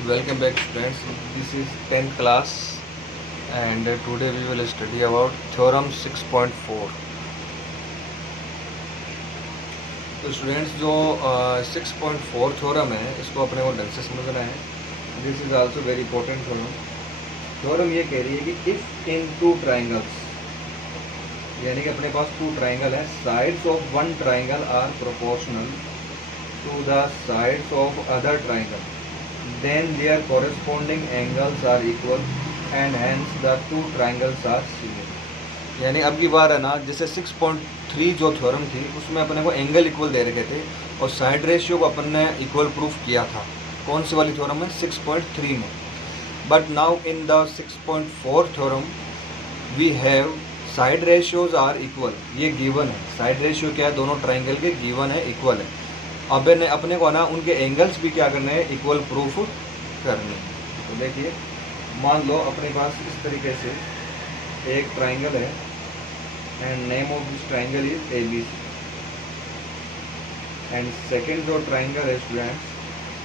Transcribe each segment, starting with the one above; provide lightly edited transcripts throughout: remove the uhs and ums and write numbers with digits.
Welcome back students. This is 10th class and today we will study about theorem 6.4. तो students जो 6.4 theorem है इसको अपने को ढंग से समझना है. This is also very important theorem ये कह रही है कि इफ इन टू ट्राइंगल्स, यानी कि अपने पास टू ट्राइंगल है, sides of one triangle are proportional to the sides of other triangle, then their corresponding angles are equal and hence the two triangles are similar. यानी अब की बार है ना, जैसे 6.3 जो थ्योरम थी उसमें अपने को एंगल इक्वल दे रखे थे और साइड रेशियो को अपन ने इक्वल प्रूफ किया था. कौन सी वाली थ्योरम है? 6.3 में. But now in the 6.4 theorem we have side ratios are equal. ये गिवन है. साइड रेशियो क्या है? दोनों ट्राइंगल के गिवन है, इक्वल है. अब अपने को ना उनके एंगल्स भी क्या करने हैं? इक्वल प्रूफ करने हैं. तो देखिए, मान लो अपने पास इस तरीके से एक ट्राइंगल है and name of this triangle is A B C, and second जो ट्राइंगल है स्टूडेंट्स,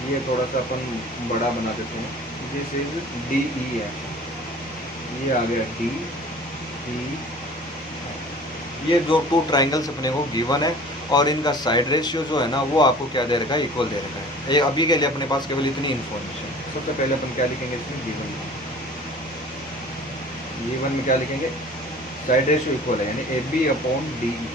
ये थोड़ा सा अपन बड़ा बना देते हैं. This is D E F. ये आ गया डी ई. ये जो टू ट्राइंगल्स अपने को गिवन है और इनका साइड रेशियो जो है ना वो आपको क्या दे रखा है? इक्वल दे रखा है. ये अभी के लिए अपने पास केवल इतनी इन्फॉर्मेशन. सबसे पहले अपन क्या लिखेंगे इसमें? गिवन में क्या लिखेंगे? साइड रेशियो इक्वल है, यानी A B upon D E.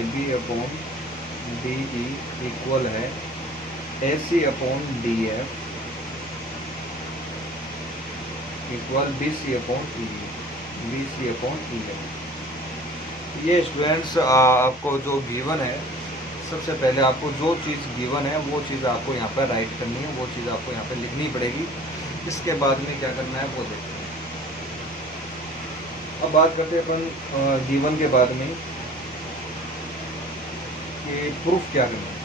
A B upon D E equal है A C upon D F equal B C upon E. B C upon E. ये स्टूडेंट्स आपको जो गिवन है, सबसे पहले आपको जो चीज़ गिवन है वो चीज़ आपको यहाँ पर राइट करनी है, वो चीज़ आपको यहाँ पर लिखनी पड़ेगी. इसके बाद में क्या करना है वो देखते हैं. अब बात करते हैं अपन गिवन के बाद में कि प्रूफ क्या करना है.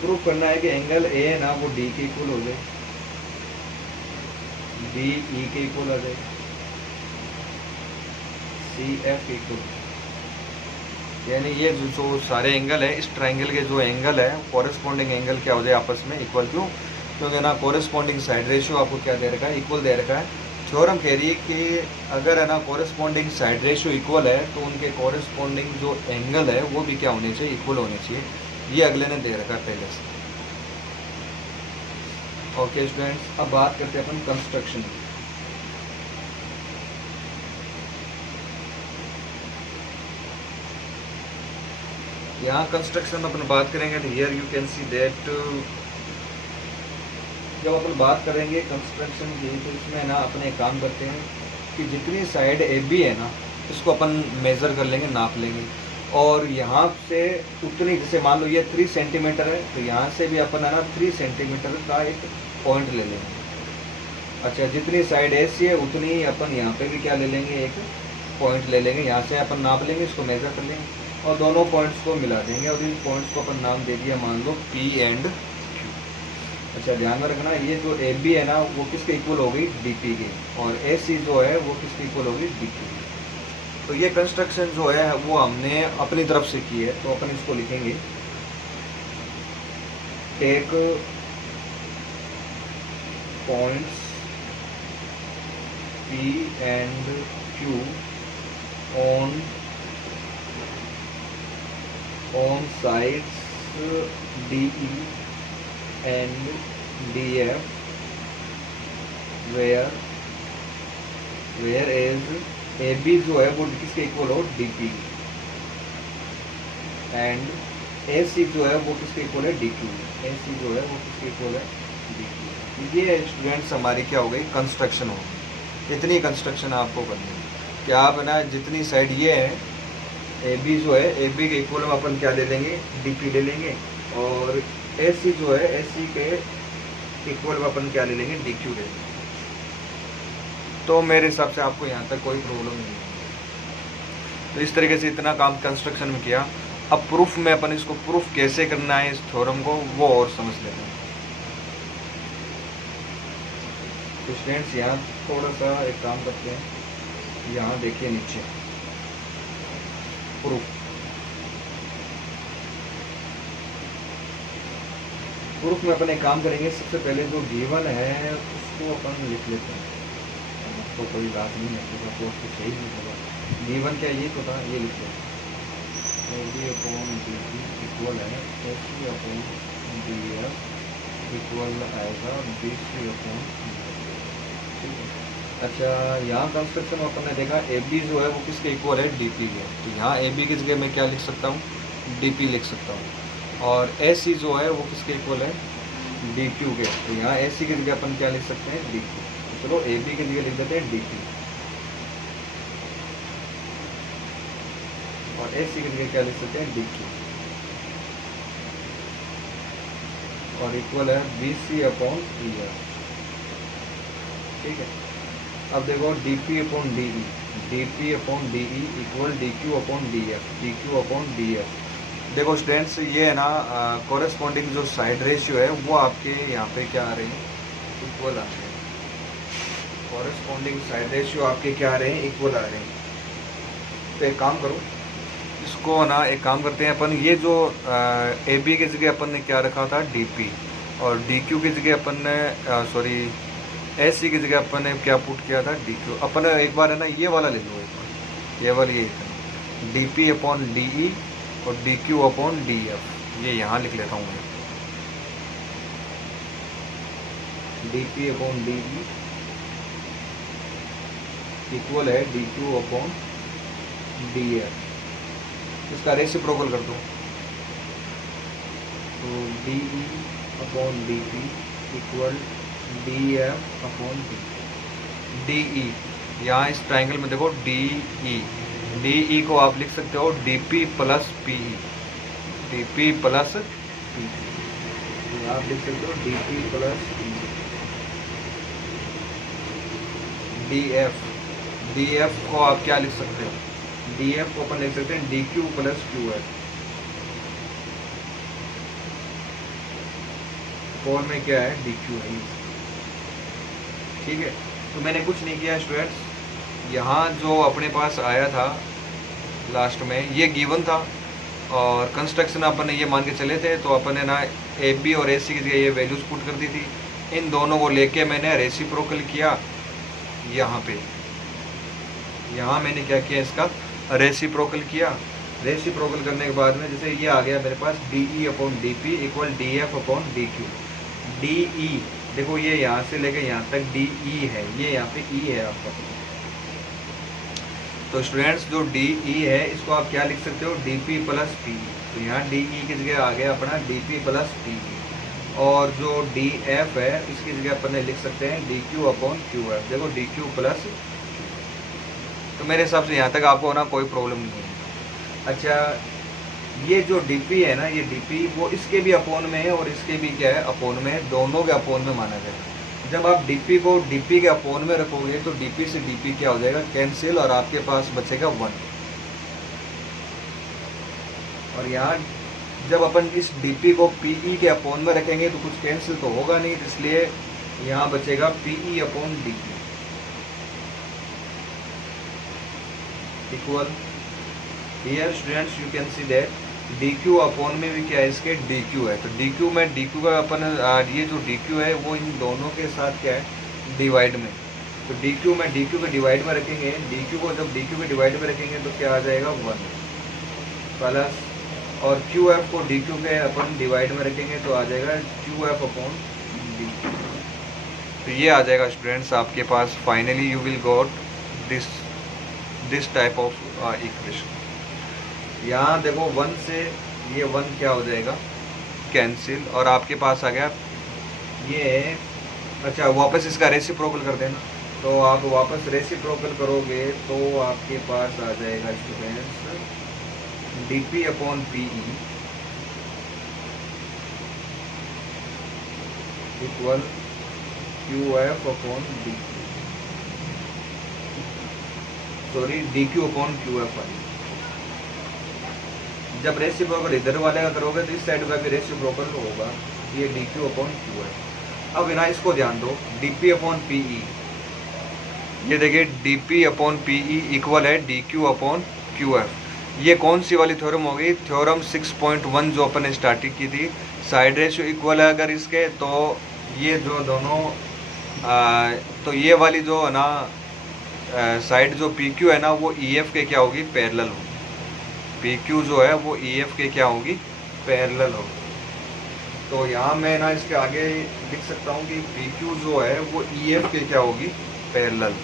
प्रूफ करना है कि एंगल ए है ना वो डी के इक्वल हो जाए, डी ई के इक्वल आ जाए, सी एफ के इक्वल. यानी ये जो सारे एंगल है, इस ट्राइंगल के जो एंगल है, कॉरेस्पॉन्डिंग एंगल क्या हो जाए आपस में? इक्वल. क्यों? क्योंकि ना कॉरेस्पॉन्डिंग साइड रेशियो आपको क्या दे रखा है? इक्वल दे रखा है. थ्योरम कह रही है कि अगर है ना कॉरेस्पॉन्डिंग साइड रेशियो इक्वल है तो उनके कॉरेस्पॉन्डिंग जो एंगल है वो भी क्या होने चाहिए? इक्वल होने चाहिए. ये अगले ने दे रखा है पहले से. ओके स्टूडेंट्स, अब बात करते हैं अपन कंस्ट्रक्शन. यहाँ कंस्ट्रक्शन में अपन बात करेंगे तो here you can see that जब अपन बात करेंगे कंस्ट्रक्शन की तो इसमें ना अपन एक काम करते हैं कि जितनी साइड ए बी है ना इसको अपन मेज़र कर लेंगे, नाप लेंगे. और यहाँ से उतनी, जैसे मान लो ये 3 सेंटीमीटर है तो यहाँ से भी अपन है ना 3 सेंटीमीटर का एक पॉइंट ले लेंगे. अच्छा, जितनी साइड ए सी है उतनी ही अपन यहाँ पे भी क्या ले लेंगे? एक पॉइंट ले लेंगे. यहाँ से अपन नाप लेंगे, इसको मेज़र कर लेंगे और दोनों पॉइंट्स को मिला देंगे और इन पॉइंट्स को अपन नाम दे दिया मान लो पी एंड क्यू. अच्छा, ध्यान में रखना ये जो ए बी है ना वो किसके इक्वल हो गई? डी पी के. और ए सी जो है वो किसके इक्वल हो गई? D P. तो ये कंस्ट्रक्शन जो है वो हमने अपनी तरफ से की है, तो अपन इसको लिखेंगे take points P and Q on sides D E and D F whereas A B जो है वो किसके इक्वल हो? D P. And A C जो है वो किसके इक्वल है? D Q. ए सी जो है वो किसके इक्वल है? D Q. ये स्टूडेंट्स हमारी क्या हो गई? कंस्ट्रक्शन हो गई. इतनी कंस्ट्रक्शन आपको करनी है कि आप है ना जितनी साइड ये है ए बी जो है, ए बी के इक्वल में अपन क्या ले लेंगे? डी पी ले लेंगे. और ए सी जो है, ए सी के इक्वल में अपन क्या ले लेंगे? डी क्यू ले लेंगे. तो मेरे हिसाब से आपको यहाँ तक कोई प्रॉब्लम नहीं है. तो इस तरीके से इतना काम कंस्ट्रक्शन में किया. अब प्रूफ में अपन इसको प्रूफ कैसे करना है इस थ्योरम को वो और समझ लेते हैं. तो स्टूडेंट्स यहाँ थोड़ा सा एक काम करते हैं, यहाँ देखिए नीचे प्रूफ में अपन एक काम करेंगे। सबसे पहले जो गिवन है उसको अपन लिख लेते हैं, तो कोई बात नहीं है, तो उसको सही नहीं होगा। गिवन क्या ये तो था, ये लिख लेते हैं AB/DB इक्वल है AC/DF इक्वल आएगा BC/, ठीक है। अच्छा, यहाँ कंस्ट्रक्शन में अपन ने देखा AB जो है वो किसके इक्वल है, DP के। तो यहाँ AB की जगह मैं क्या लिख सकता हूँ, DP लिख सकता हूँ। और AC जो है वो किसके इक्वल है, DQ के। तो यहाँ AC की जगह अपन क्या लिख सकते हैं, DQ। तो चलो AB की जगह लिख देते हैं DP, और AC की जगह क्या लिख सकते हैं, DQ, और इक्वल है BC/EF, ठीक है। अब देखो DP/DE, DP/DE equal DQ/DF, DQ/DF। देखो स्टूडेंट्स, ये है ना कॉरेस्पॉन्डिंग जो साइड रेशियो है वो आपके यहाँ पे क्या आ रहे हैं, इक्वल आ रहे हैं। कॉरेस्पॉन्डिंग साइड रेशियो आपके क्या आ रहे हैं, इक्वल आ रहे हैं। तो एक काम करो, इसको ना एक काम करते हैं अपन, ये जो AB की जगह अपन ने क्या रखा था, DP, और DQ की जगह अपन ने सॉरी AC की जगह अपन ने क्या पुट किया था, DQ। अपन एक बार है ना ये वाला ले लो, एक बार ये वाला, ये DP/DE और DQ/DF, ये यहाँ लिख लेता हूँ मैं। DP/DE इक्वल है DQ/DF, इसका रेसिप्रोकल कर दो, तो DE/DP इक्वल DF/DE। DE यहाँ इस ट्राइंगल में देखो DE को आप लिख सकते हो DP+PE, DP+PE, आप लिख सकते हो DP+PE। DF को आप क्या लिख सकते हो, DF को अपन लिख सकते हैं DQ+QF। कॉल में क्या है, DQ है, ठीक है। तो मैंने कुछ नहीं किया स्टूडेंट्स, यहाँ जो अपने पास आया था लास्ट में ये गिवन था, और कंस्ट्रक्शन अपन ने ये मान के चले थे, तो अपन ने ना AB और AC की जगह ये वैल्यूज पुट कर दी थी। इन दोनों को लेके मैंने रेसिप्रोकल किया यहाँ पे, यहाँ मैंने क्या किया, इसका रेसिप्रोकल किया। रेसिप्रोकल करने के बाद में जैसे ये आ गया मेरे पास DE/DP इक्वल DF/DQ। DE देखो ये यहाँ से लेके यहाँ तक DE है, ये यहाँ पे E है आपका। तो स्टूडेंट्स जो DE है इसको आप क्या लिख सकते हो, DP+PE। तो यहाँ DE की जगह आ गया अपना DP+PE, और जो DF है इसकी जगह अपन ने लिख सकते हैं DQ/QF। देखो DQ+, तो मेरे हिसाब से यहाँ तक आपको ना कोई प्रॉब्लम नहीं है। अच्छा, ये जो DP है ना, ये DP वो इसके भी अपोन में है और इसके भी क्या है, अपोन में है, दोनों के अपोन में माना जाएगा। जब आप DP को DP के अपोन में रखोगे तो DP से DP क्या हो जाएगा, कैंसिल, और आपके पास बचेगा 1। और यहाँ जब अपन इस DP को PE के अपोन में रखेंगे तो कुछ कैंसिल तो होगा नहीं, इसलिए यहाँ बचेगा PE/DP equal, here students you can see that DQ upon में भी क्या है, इसके DQ है। तो DQ में DQ का अपन ये जो DQ है वो इन दोनों के साथ क्या है, डिवाइड में। तो DQ में DQ के डिवाइड में रखेंगे, DQ को जब DQ के डिवाइड में रखेंगे तो क्या आ जाएगा, 1 प्लस, और QF को DQ के अपन डिवाइड में रखेंगे तो आ जाएगा QF/DQ। तो ये आ जाएगा स्टूडेंट्स आपके पास, finally you will got this type of equation. यहाँ देखो 1 से ये 1 क्या हो जाएगा, कैंसिल, और आपके पास आ गया ये। अच्छा, वापस इसका रेसिप्रोकल कर देना, तो आप वापस रेसिप्रोकल करोगे तो आपके पास आ जाएगा students DP/PE equal QF/DQ, sorry DQ/QF। जब रेसिप्रोकल इधर वाले का करोगे तो इस साइड का भी रेसिप्रोकल होगा, ये DQ/QF। अब है ना इसको ध्यान दो, D P upon P E, ये देखिए D P upon P E equal है D Q upon Q F. ये कौन सी वाली थ्योरम होगी? थ्योरम 6.1 जो अपन ने स्टार्टिंग की थी। साइड रेशियो इक्वल है अगर इसके, तो ये जो दोनों तो ये वाली जो है ना साइड जो पी क्यू है ना वो ई एफ के क्या होगी? पैरेलल होगी। पी क्यू जो है वो ई एफ के क्या होगी? पैरेलल होगी। तो यहाँ मैं ना इसके आगे लिख सकता हूँ कि पी क्यू जो है वो ई एफ के क्या होगी? पैरेलल।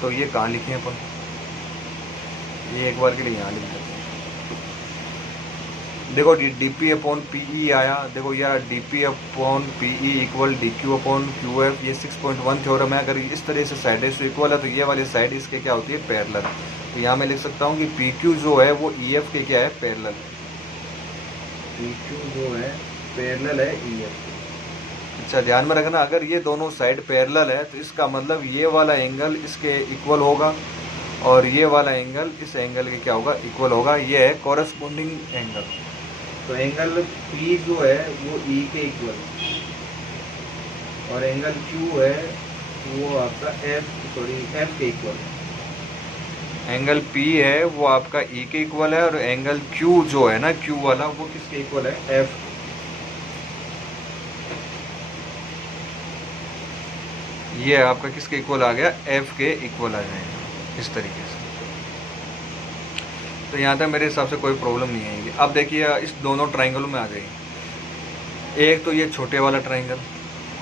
तो ये कहाँ लिखे हैं अपन? ये एक बार के लिए यहाँ लिख देते हैं। देखो डी पी अपॉन पी ई आया, देखो यार D P upon P E equal D Q upon Q F. ये 6.1 थ्योरम है। अगर इस तरह से साइड रेशियो इक्वल है तो ये वाली साइड इसके क्या होती है? पैरेलल। तो यहाँ मैं लिख सकता हूँ कि पी क्यू जो है वो ई एफ के क्या है? पैरेलल। पी क्यू जो है पैरेलल है ई एफ। अच्छा ध्यान में रखना, अगर ये दोनों साइड पैरेलल है तो इसका मतलब ये वाला एंगल इसके इक्वल होगा और ये वाला एंगल इस एंगल के क्या होगा? इक्वल होगा। ये है कॉरस्पॉन्डिंग एंगल। तो एंगल P जो है वो E के इक्वल और एंगल Q है वो आपका F के इक्वल। एंगल P है वो आपका E के इक्वल है और एंगल Q जो है ना Q वाला वो किसके इक्वल है? F। ये आपका किसके इक्वल आ गया? F के इक्वल आ जाएगा इस तरीके से। तो यहाँ तक मेरे हिसाब से कोई प्रॉब्लम नहीं आएगी। अब देखिए इस दोनों ट्राइंगलों में आ जाइए। एक तो ये छोटे वाला ट्राइंगल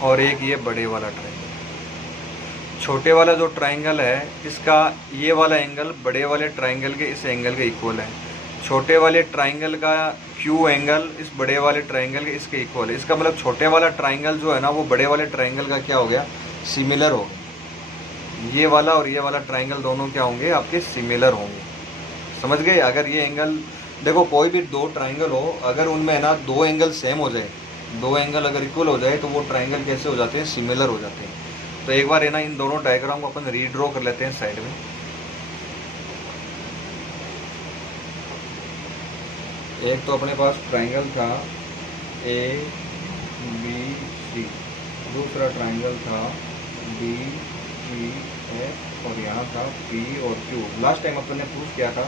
और एक ये बड़े वाला ट्राइंगल। छोटे वाला जो ट्राइंगल है इसका ये वाला एंगल बड़े वाले ट्राइंगल के इस एंगल के इक्वल है। छोटे वाले ट्राइंगल का क्यू एंगल इस बड़े वाले ट्राइंगल के इसके इक्वल है। इसका मतलब छोटे वाला ट्राइंगल जो है ना वो बड़े वाले ट्राइंगल का क्या हो गया? सिमिलर हो गया। ये वाला और ये वाला ट्राइंगल दोनों क्या होंगे? आपके सिमिलर होंगे। समझ गए? अगर ये एंगल देखो कोई भी दो ट्राइंगल हो, अगर उनमें ना दो एंगल सेम हो जाए, दो एंगल अगर इक्वल हो जाए तो वो ट्राइंगल कैसे हो जाते हैं? सिमिलर हो जाते हैं। तो एक बार है ना इन दोनों डायग्राम को अपन रीड्रॉ कर लेते हैं साइड में। एक तो अपने पास ट्राइंगल था ए बी सी, दूसरा ट्राइंगल था डी ई एफ और यहाँ था पी और क्यू। लास्ट टाइम अपन ने प्रूफ किया था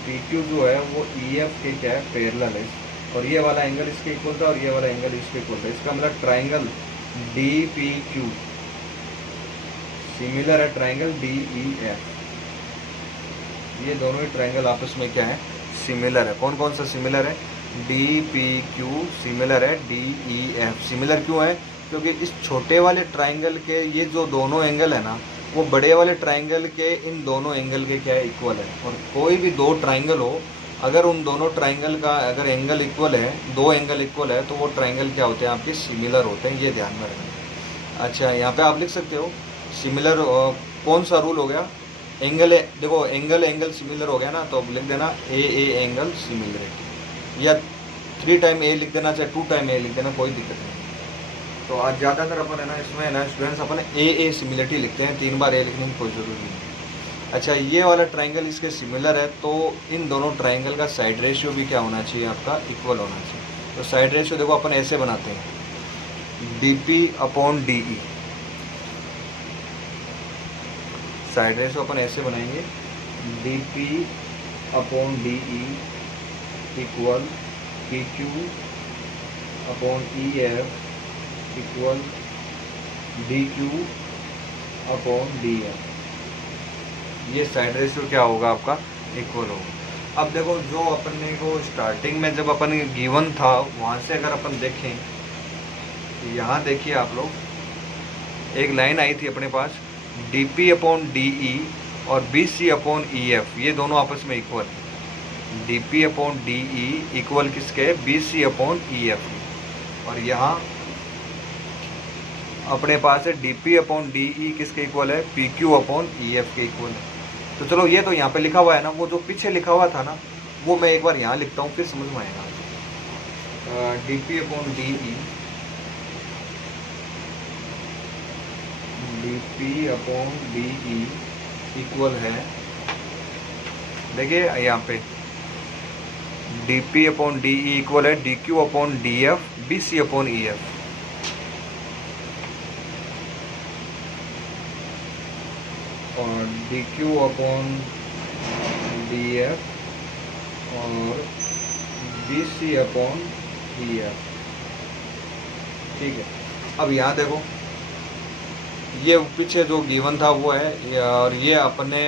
पी क्यू जो है वो ई एफ के क्या है? पैरेलल है। और ये वाला एंगल इसके इक्वल था और ये वाला एंगल इसके इक्वल था। इसका मतलब triangle D P Q similar है ट्राइंगल डी ई एफ। ये दोनों ही ट्राइंगल आपस में क्या है? सिमिलर है। कौन कौन सा सिमिलर है? डी पी क्यू सिमिलर है डी ई एफ। सिमिलर क्यों है? क्योंकि इस छोटे वाले ट्राइंगल के ये जो दोनों एंगल है ना वो बड़े वाले ट्राइंगल के इन दोनों एंगल के क्या है? इक्वल है। और कोई भी दो ट्राइंगल हो, अगर उन दोनों ट्राइंगल का अगर एंगल इक्वल है, दो एंगल इक्वल है, तो वो ट्राइंगल क्या होते हैं? आपके सिमिलर होते हैं। ये ध्यान में रखना। अच्छा यहाँ पे आप लिख सकते हो सिमिलर कौन सा रूल हो गया? एंगल है, देखो एंगल सिमिलर हो गया ना, तो अब लिख देना ए एंगल सिमिलरिटी, या 3 टाइम ए लिख देना, चाहे 2 टाइम ए लिख देना, कोई दिक्कत नहीं। तो आज ज़्यादातर अपन है ना इसमें है ना स्टूडेंट्स अपन ए सिमिलरिटी लिखते हैं, 3 बार ए लिखने की कोई ज़रूरी नहीं। अच्छा ये वाला ट्राइंगल इसके सिमिलर है तो इन दोनों ट्राइंगल का साइड रेशियो भी क्या होना चाहिए? आपका इक्वल होना चाहिए। तो साइड रेशियो देखो अपन ऐसे बनाते हैं D P upon D E. Side ratio अपन ऐसे बनाएंगे D P upon D E equal P Q upon E F equal D Q upon D F. ये साइड रेशियो क्या होगा? आपका इक्वल होगा। अब देखो जो अपन ने को स्टार्टिंग में जब अपन गिवन था वहाँ से अगर अपन देखें, यहाँ देखिए आप लोग एक लाइन आई थी अपने पास D P upon D E और B C upon E F, ये दोनों आपस में इक्वल है। D P upon D E equal किसके? B C upon E F. और यहाँ अपने पास है D P upon D E किसके इक्वल है? P Q upon E F के इक्वल है। तो चलो ये तो यहाँ पे लिखा हुआ है ना, वो जो पीछे लिखा हुआ था ना वो मैं एक बार यहाँ लिखता हूँ, फिर समझ में आएगा। D P upon D E, D P upon D E equal है, देखिए यहाँ पे D P upon D E equal है D Q upon D F B C upon E F. और D Q upon D F और B C upon D F. ठीक है, अब यहाँ देखो, ये पीछे जो गिवन था वो है, और ये अपने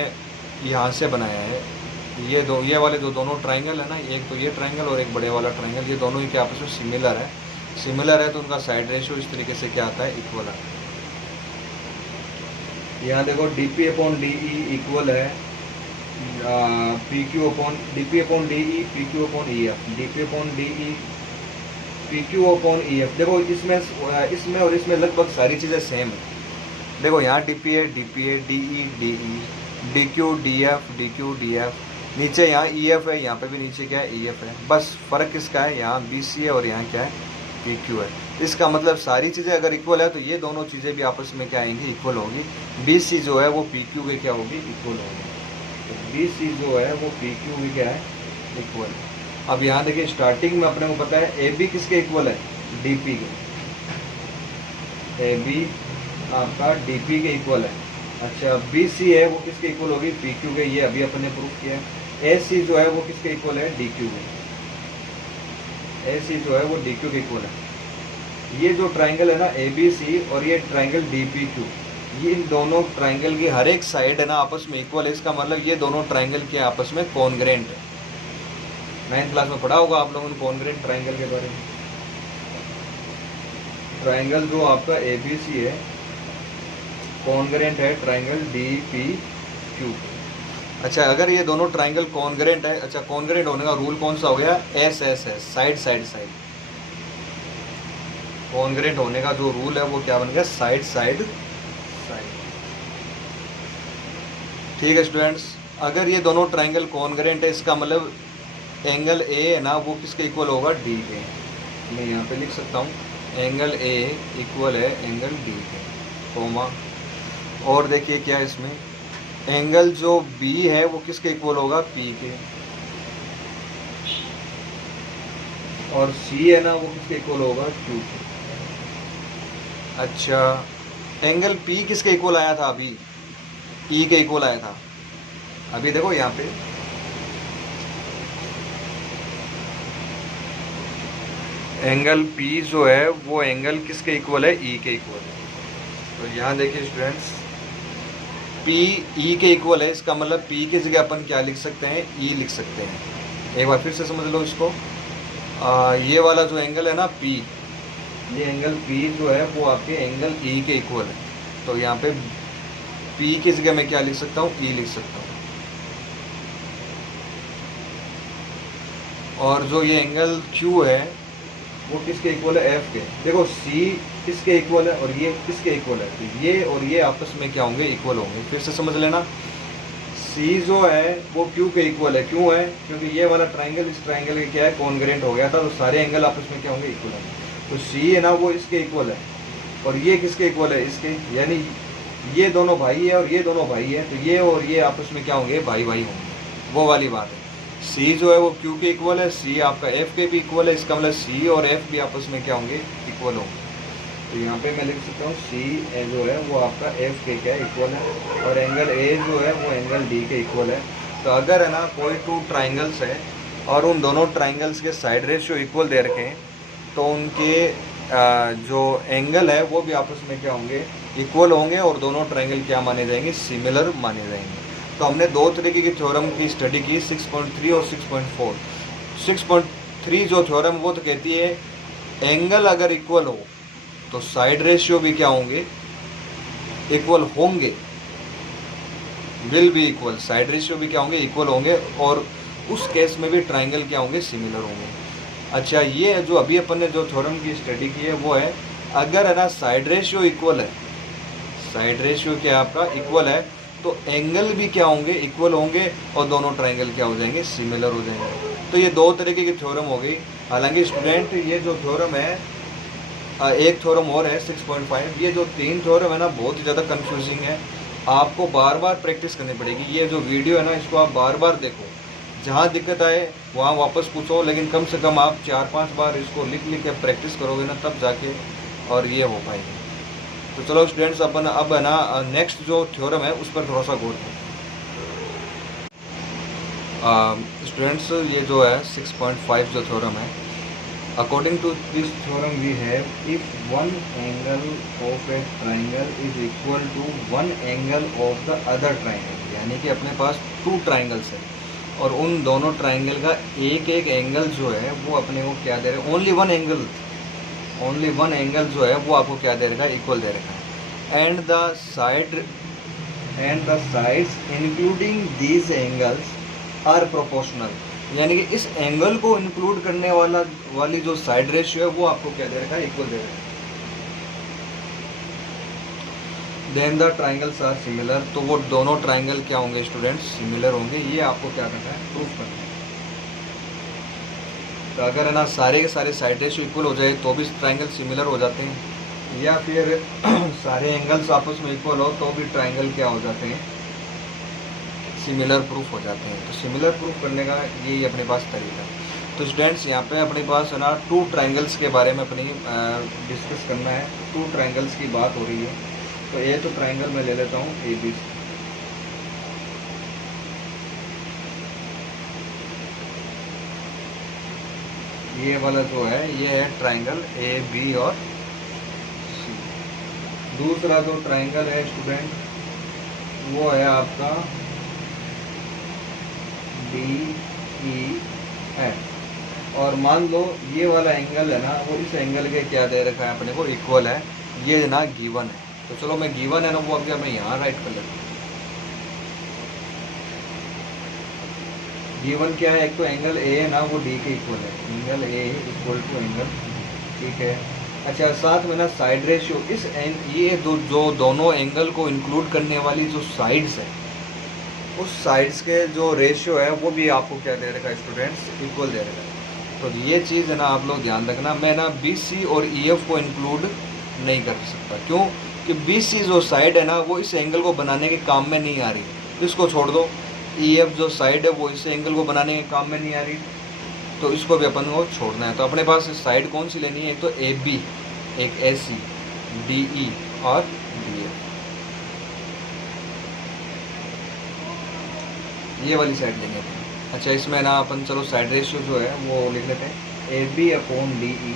यहाँ से बनाया है। ये वाले जो दोनों ट्राइंगल है ना, एक तो ये ट्राइंगल और एक बड़े वाला ट्राइंगल, ये दोनों ही के आपस में सिमिलर है, तो उनका साइड रेशियो इस तरीके से क्या आता है, इक्वल आता है। यहाँ देखो D P upon D E equal है P Q upon D P upon D E P Q upon E F, D P upon D E P Q upon E F. देखो इसमें और इसमें लगभग सारी चीज़ें सेम है। देखो यहाँ डी पी है, डी पी है, D E D E, D Q D F, D Q D F, नीचे यहाँ ई एफ है, यहाँ पे भी नीचे क्या है, ई एफ है। बस फ़र्क किसका है, यहाँ बी सी है और यहाँ क्या है, पी क्यू है। इसका मतलब सारी चीज़ें अगर इक्वल है तो ये दोनों चीज़ें भी आपस में क्या आएंगी, इक्वल होगी। बी सी जो है वो पी क्यू के क्या होगी, इक्वल होगी। तो बी सी जो है वो पी क्यू भी क्या है, इक्वल है। अब यहाँ देखिए स्टार्टिंग में अपने को पता है ए बी किसके इक्वल है, डी पी के। ए बी आपका डी पी के इक्वल है। अच्छा, बी सी है वो किसके इक्वल होगी, पी क्यू के, ये अभी अपन ने प्रूफ किया। ए सी जो है वो किसके इक्वल है, डी क्यू के। ए सी जो है वो डी क्यू के इक्वल है। ये जो ट्राइंगल है ना ए बी सी और ये ट्राइंगल डी पी क्यू, ये इन दोनों ट्राइंगल की हर एक साइड है ना आपस में इक्वल है। इसका मतलब ये दोनों ट्राइंगल के आपस में कॉन्ग्रेंट है। 9th क्लास में पढ़ा होगा आप लोगों ने कॉन्ग्रेंट ट्राइंगल के बारे में। ट्राइंगल जो आपका ए बी सी है कॉन्ग्रेंट है ट्राइंगल डी पी क्यू। अच्छा, अगर ये दोनों ट्राइंगल कॉन्ग्रेंट है, अच्छा कॉन्ग्रेंट होने का रूल कौन सा हो गया, S S S, side side side. Congruent होने का जो रूल है वो क्या बन गया, साइड साइड साइड। ठीक है स्टूडेंट्स, अगर ये दोनों ट्राइंगल कॉन्ग्रेंट है इसका मतलब एंगल ए है ना वो किसके इक्वल होगा, डी के। मैं यहाँ पे लिख सकता हूँ एंगल ए इक्वल है एंगल डी के, कोमा। और देखिए क्या है इसमें, एंगल जो बी है वो किसके इक्वल होगा, पी के। और सी है ना वो किसके इक्वल होगा, क्यू के। अच्छा, एंगल पी किसके इक्वल आया था अभी, ई के इक्वल आया था। अभी देखो यहाँ पे एंगल पी जो है वो एंगल किसके इक्वल है, ई के इक्वल है। तो यहाँ देखिए स्टूडेंट्स, पी ई के इक्वल है, इसका मतलब पी की जगह अपन क्या लिख सकते हैं, ई लिख सकते हैं। एक बार फिर से समझ लो इसको। ये वाला जो एंगल है ना पी, ये एंगल पी जो है वो आपके एंगल ई के इक्वल है। तो यहाँ पे पी की जगह मैं क्या लिख सकता हूँ, ई लिख सकता हूँ। और जो ये एंगल क्यू है वो किसके इक्वल है, एफ के। देखो सी किसके इक्वल है और ये किसके इक्वल है, तो ये और ये आपस में क्या होंगे, इक्वल होंगे। फिर से समझ लेना, सी जो है वो क्यू के इक्वल है। क्यों है, क्योंकि ये वाला ट्राइंगल इस ट्राइंगल के क्या है, कॉन्ग्रेंट हो गया था, तो सारे एंगल आपस में क्या होंगे, इक्वल होंगे। तो सी है ना वो इसके इक्वल है और ये किसके इक्वल है, इसके। यानी ये दोनों भाई है और ये दोनों भाई है, तो ये और ये आपस में क्या होंगे, भाई भाई होंगे। वो वाली बात है। सी जो है वो क्यू के इक्वल है, सी आपका एफ के भी इक्वल है। इसका मतलब सी और एफ भी आपस में क्या होंगे, इक्वल होंगे। तो यहाँ पे मैं लिख सकता हूँ सी जो है वो आपका एफ के क्या इक्वल है और एंगल ए जो है वो एंगल डी के इक्वल है। तो अगर है ना कोई 2 ट्राइंगल्स है और उन दोनों ट्राइंगल्स के साइड रेशियो इक्वल दे रखे हैं, तो उनके जो एंगल है वो भी आपस में क्या होंगे, इक्वल होंगे और दोनों ट्राइंगल क्या माने जाएंगे, सिमिलर माने जाएंगे। तो हमने 2 तरीके की थ्योरम की स्टडी की, 6.3 और 6.4। 6.3 जो थ्योरम वो तो कहती है एंगल अगर इक्वल हो तो साइड रेशियो भी क्या होंगे, इक्वल होंगे, will be equal. Side ratio भी क्या होंगे, इक्वल होंगे, और उस केस में भी ट्राइंगल क्या होंगे, सिमिलर होंगे। अच्छा, ये जो अभी अपन ने जो थ्योरम की स्टडी की है वो है अगर है ना साइड रेशियो इक्वल है, साइड रेशियो क्या आपका इक्वल है, तो एंगल भी क्या होंगे, इक्वल होंगे और दोनों ट्राइंगल क्या हो जाएंगे, सिमिलर हो जाएंगे। तो ये 2 तरीके की थ्योरम हो गई। हालांकि स्टूडेंट ये जो थ्योरम है, एक थ्योरम और है 6.5। ये जो 3 थ्योरम है ना बहुत ही ज़्यादा कंफ्यूजिंग है, आपको बार बार प्रैक्टिस करनी पड़ेगी। ये जो वीडियो है ना इसको आप बार बार देखो, जहाँ दिक्कत आए वहाँ वापस पूछो, लेकिन कम से कम आप 4-5 बार इसको लिख के प्रैक्टिस करोगे ना, तब जाके और ये हो पाएगी। तो चलो स्टूडेंट्स अपन अब है ना नेक्स्ट जो थ्योरम है उस पर थोड़ा सा गौर करें। स्टूडेंट्स ये जो है 6.5 जो थ्योरम है, according to this theorem we have if one angle of a triangle is equal to one angle of the other triangle, यानी कि अपने पास टू ट्राइंगल्स है और उन दोनों ट्राइंगल का एक एक एंगल जो है वो अपने को क्या दे रहा है, ओनली वन एंगल जो है वो आपको क्या दे रखा है, इक्वल दे रखा है। And the sides including these angles are proportional, यानी कि इस एंगल को इंक्लूड करने वाली जो साइड रेशियो है वो आपको क्या दे रखा है, इक्वल दे रखा है। Then the triangles are similar, तो वो दोनों ट्राइंगल क्या होंगे स्टूडेंट्स, सिमिलर होंगे। ये आपको क्या करना है, प्रूफ करना है। तो अगर है ना सारे के सारे साइड रेशियो इक्वल हो जाए तो भी ट्राइंगल सिमिलर हो जाते हैं, या फिर सारे एंगल्स आपस में इक्वल हो तो भी ट्राइंगल क्या हो जाते हैं, सिमिलर प्रूफ हो जाते हैं। तो सिमिलर प्रूफ करने का यही अपने पास तरीका है। तो स्टूडेंट्स यहाँ पे अपने पास है ना टू ट्राइंगल्स के बारे में अपनी डिस्कस करना है। टू ट्राइंगल्स की बात हो रही है, तो ये तो ट्राइंगल मैं ले लेता हूँ ए बी। ये वाला जो है ये है ट्राइंगल ए बी और सी। दूसरा जो ट्राइंगल है स्टूडेंट वो है आपका डी ई एफ, और मान लो ये वाला एंगल है ना वो इस एंगल के क्या दे रखा है अपने को, इक्वल है। ये ना गिवन है, तो चलो मैं गिवन है ना वो अब मैं यहाँ राइट कर लेता हूँ। गिवन क्या है, एक तो एंगल ए है ना वो डी के इक्वल है, angle A equal to angle, ठीक है। अच्छा, साथ में ना साइड रेशियो, ये जो दोनों एंगल को इंक्लूड करने वाली जो साइड्स है उस साइड्स के जो रेशियो है वो भी आपको क्या दे रखा है स्टूडेंट्स, इक्वल दे रखा है। तो ये चीज़ है ना आप लोग ध्यान रखना। मैं ना बी सी और ई एफ को इंक्लूड नहीं कर सकता, क्यों कि बी सी जो साइड है ना वो इस एंगल को बनाने के काम में नहीं आ रही, तो इसको छोड़ दो। ई एफ जो साइड है वो इस एंगल को बनाने के काम में नहीं आ रही, तो इसको भी अपन को छोड़ना है। तो अपने पास साइड कौन सी लेनी है, एक तो ए बी, एक ए सी, डी ई और डी एफ, ये वाली साइड लेंगे अपन। अच्छा, इसमें ना अपन चलो साइड रेशियो जो है वो लिख लेते हैं, A B upon D E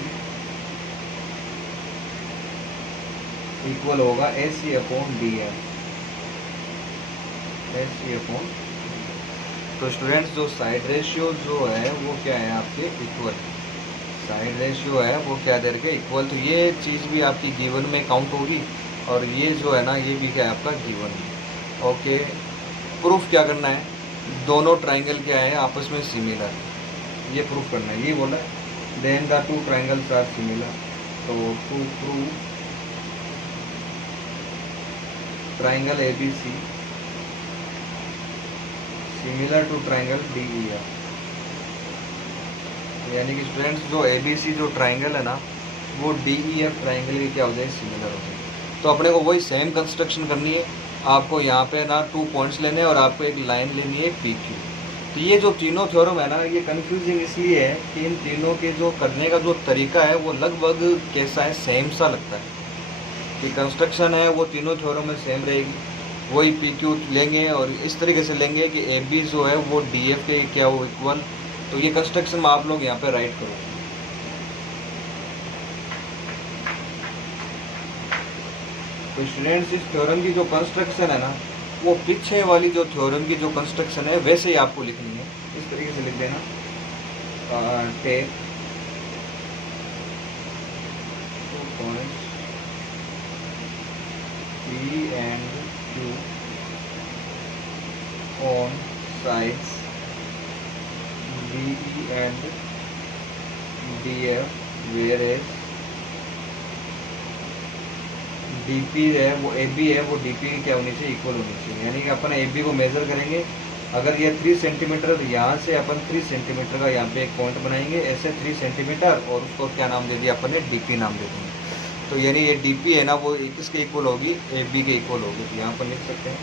equal होगा A C upon D F, A C upon. तो स्टूडेंट्स जो साइड रेशियो जो है वो क्या है आपके, इक्वल। साइड रेशियो है वो क्या दे रखे, इक्वल। तो ये चीज़ भी आपकी गिवन में काउंट होगी, और ये जो है ना ये भी क्या है आपका गिवन है। ओके, प्रूफ क्या करना है, दोनों ट्राइंगल क्या है आपस में सिमिलर, ये प्रूफ करना है। ये बोला then the two triangles are similar, तो to prove triangle A B C similar to triangle D E F, यानी कि स्टूडेंट्स जो ए बी सी जो ट्राइंगल है ना वो डी ई एफ ट्राइंगल के क्या हो जाए, सिमिलर हो जाए। तो अपने को वही सेम कंस्ट्रक्शन करनी है। आपको यहाँ पे ना 2 पॉइंट्स लेने हैं और आपको एक लाइन लेनी है पी क्यू। तो ये जो तीनों थ्योरम है ना ये कंफ्यूजिंग इसलिए है कि इन तीनों के जो करने का जो तरीका है वो लगभग कैसा है, सेम सा लगता है कि कंस्ट्रक्शन है वो तीनों थ्योरम में सेम रहेगी। वही पी क्यू लेंगे और इस तरीके से लेंगे कि ए बी जो है वो डी एफ के क्या हो, इक्वल। तो ये कंस्ट्रक्शन में आप लोग यहाँ पे राइट करो। तो स्टूडेंट्स इस थ्योरम की जो कंस्ट्रक्शन है ना वो पीछे वाली जो थ्योरम की जो कंस्ट्रक्शन है वैसे ही आपको लिखनी है, इस तरीके से लिख देना। Take 2 points P and Q on sides DE and DF whereas DP है वो AB है वो DP की क्या होनी चाहिए, इक्वल होनी चाहिए। यानी कि अपन AB को मेज़र करेंगे, अगर ये 3 सेंटीमीटर यहाँ से अपन 3 सेंटीमीटर का यहाँ पे एक पॉइंट बनाएंगे ऐसे 3 सेंटीमीटर, और उसको क्या नाम दे दिया अपन ने, DP नाम दे देंगे। तो यानी ये DP है ना वो किसके इक्वल होगी, AB के इक्वल होगी। तो यहाँ पर लिख सकते हैं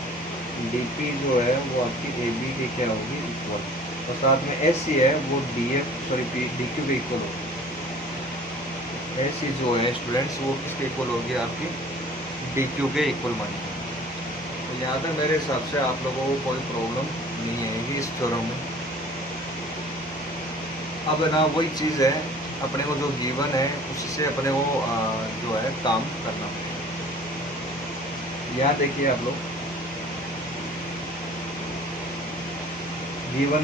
DP जो है वो आपकी AB के क्या होगी, इक्वल। और साथ में SC है वो DQ के इक्वल होगी। SC जो है स्टूडेंट्स वो किसके इक्वल होगी, आपकी डी क्यू के इक्वल मानी जाएगी। तो यहाँ तक मेरे हिसाब से आप लोगों को कोई प्रॉब्लम नहीं आएगी इस थ्योरम में। अब ना वही चीज़ है, अपने को जो गिवन है उसी से अपने को जो है काम करना पड़ेगा। यहाँ देखिए आप लोग गिवन,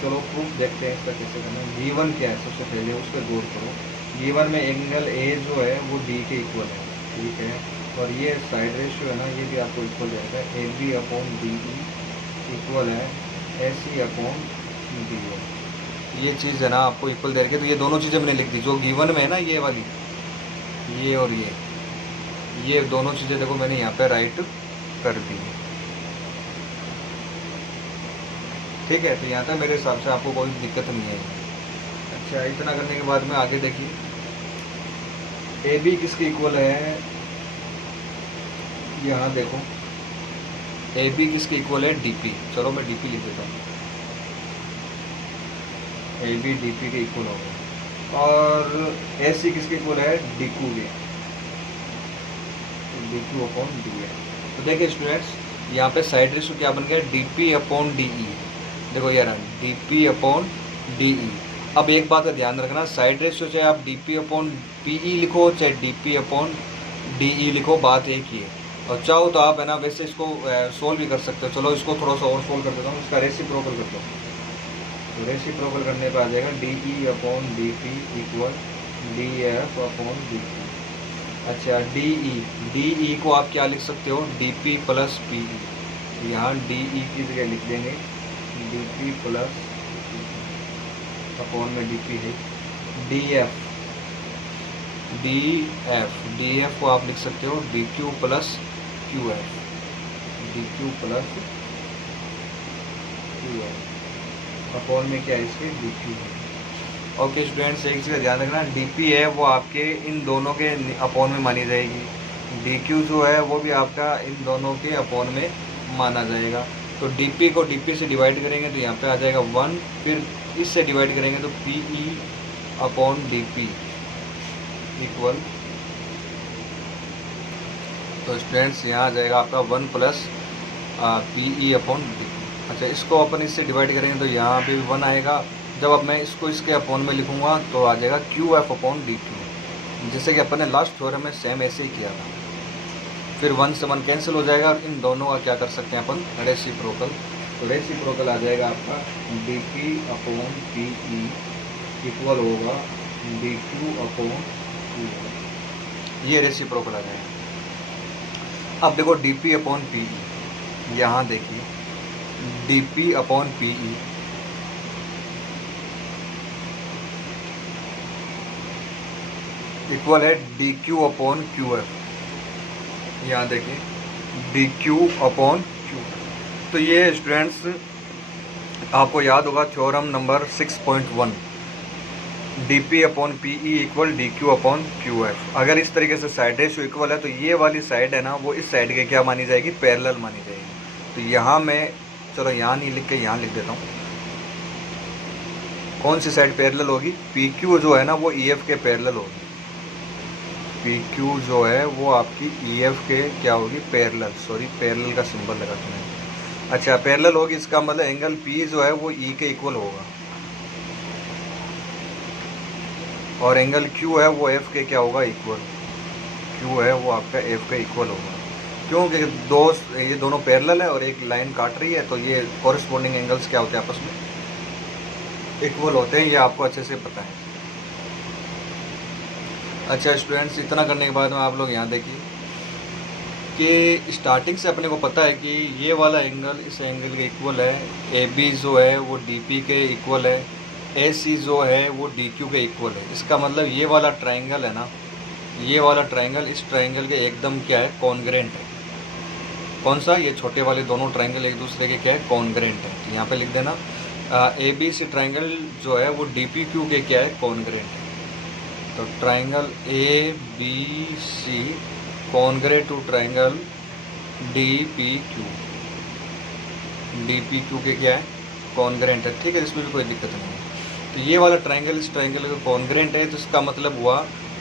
चलो प्रूफ देखते हैं इसका कैसे करना है। गिवन क्या है सबसे पहले उस पर गौर करो। गिवन में एंगल ए जो है वो डी के इक्वल है, ठीक है, और ये साइड रेशियो है ना, ये भी आपको इक्वल रहेगा। A B upon D E equal है A C upon D O. ये चीज़ है ना आपको इक्वल दे रखी है, तो ये दोनों चीज़ें मैंने लिख दी जो गिवन में है ना, ये वाली, ये और ये दोनों चीज़ें देखो मैंने यहाँ पे राइट कर दी, ठीक है। तो यहाँ तक मेरे हिसाब से आपको कोई दिक्कत नहीं है। अच्छा, इतना करने के बाद में आगे देखिए ए बी किसके इक्वल है, यहाँ देखो ए बी किसके इक्वल है, डी पी। चलो मैं डी पी लिख देता हूँ, ए बी डी पी के इक्वल हो गया। और ए सी किसके इक्वल है, डी क्यू के, D Q upon D A. तो देखिए स्टूडेंट्स, यहाँ पे साइड रेशियो क्या बन गया, डी पी अपॉन डी ई। देखो यार, डी पी अपॉन डी ई। अब एक बात का ध्यान रखना, साइड रेशियो चाहे आप डी पी अपॉन पी ई लिखो चाहे डी पी अपॉन डी ई लिखो, बात एक ही है। और चाहो तो आप है ना वैसे इसको सोल्व भी कर सकते हो। चलो इसको थोड़ा सा और सोल्व कर देता हूँ, इसका रेसिप्रोकल करता हूँ। तो रेसिप्रोकल करने पर आ जाएगा D E upon D P equal D F upon D P. अच्छा, डी ई को आप क्या लिख सकते हो, D P plus P E. यहाँ डी ई की जगह लिख देंगे डी पी प्लस अपॉन में डी पी है डी एफ। डी एफ को आप लिख सकते हो D Q plus Q F, D Q plus Q F upon में क्या है इसके, डी क्यू है। ओके स्टूडेंट्स, एक चीज़ का ध्यान रखना, डी पी है वो आपके इन दोनों के अपॉन में मानी जाएगी, डी क्यू जो है वो भी आपका इन दोनों के अपॉन में माना जाएगा। तो डी पी को डी पी से डिवाइड करेंगे तो यहाँ पे आ जाएगा 1, फिर इससे डिवाइड करेंगे तो P E upon D P equal, तो स्टूडेंट्स यहाँ आ जाएगा आपका 1 plus P E upon D P. अच्छा, इसको अपन इससे डिवाइड करेंगे तो यहाँ पे भी 1 आएगा। जब अब मैं इसको इसके अपॉन में लिखूँगा तो आ जाएगा Q F upon D Q, जैसे कि अपन ने लास्ट थ्योरम में सेम ऐसे ही किया था। फिर 1 से 1 कैंसिल हो जाएगा और इन दोनों का क्या कर सकते हैं अपन, रेसिप्रोकल। तो रेसिप्रोकल आ जाएगा आपका D P upon P E equal होगा डी क्यू अपॉन क्यू, ये रेसिप्रोकल आ जाएगा। अब देखो D P upon P E, यहाँ देखिए D P upon P E equal है D Q upon Q F. यहाँ देखिए डी क्यू अपॉन क्यू। तो ये स्टूडेंट्स आपको याद होगा theorem number 6.1, D P upon P E equal D Q upon Q F. अगर इस तरीके से साइड रेशियो इक्वल है तो ये वाली साइड है ना वो इस साइड के क्या मानी जाएगी, पैरेलल मानी जाएगी। तो यहाँ मैं, चलो यहाँ नहीं लिख के यहाँ लिख देता हूँ, कौन सी साइड पैरेलल होगी, पी क्यू जो है ना वो ई एफ के पैरेलल होगी। पी क्यू जो है वो आपकी ई एफ के क्या होगी, पैरेलल, सॉरी पैरेलल का सिंबल लगा मैंने। अच्छा, पैरेलल होगी, इसका मतलब एंगल पी जो है वो ई के इक्वल होगा और एंगल क्यू है वो एफ के क्या होगा, इक्वल। क्यू है वो आपका एफ के इक्वल होगा, क्योंकि ये दोनों पैरेलल है और एक लाइन काट रही है, तो ये कॉरेस्पॉन्डिंग एंगल्स क्या होते हैं, आपस में इक्वल होते हैं। ये आपको अच्छे से पता है। अच्छा स्टूडेंट्स, इतना करने के बाद में आप लोग यहाँ देखिए कि स्टार्टिंग से अपने को पता है कि ये वाला एंगल इस एंगल के इक्वल है, ए बी जो है वो डी पी के इक्वल है, ए सी जो है वो डी क्यू के इक्वल है। इसका मतलब ये वाला ट्राइंगल है ना, ये वाला ट्राइंगल इस ट्राइंगल के एकदम क्या है, कॉन्ग्रेंट है। कौन सा, ये छोटे वाले दोनों ट्राइंगल एक दूसरे के क्या है, कॉन्ग्रेंट है। तो यहाँ पे लिख देना ए बी सी ट्राइंगल जो है वो डी पी क्यू के क्या है, कॉन्ग्रेंट है। तो triangle A B C congruent to triangle D P Q, D P Q के क्या है, कॉन्ग्रेंट है, ठीक है, इसमें भी कोई दिक्कत नहीं है। तो ये वाला ट्राइंगल इस ट्राइंगल का कॉन्ग्रेंट है, तो इसका मतलब हुआ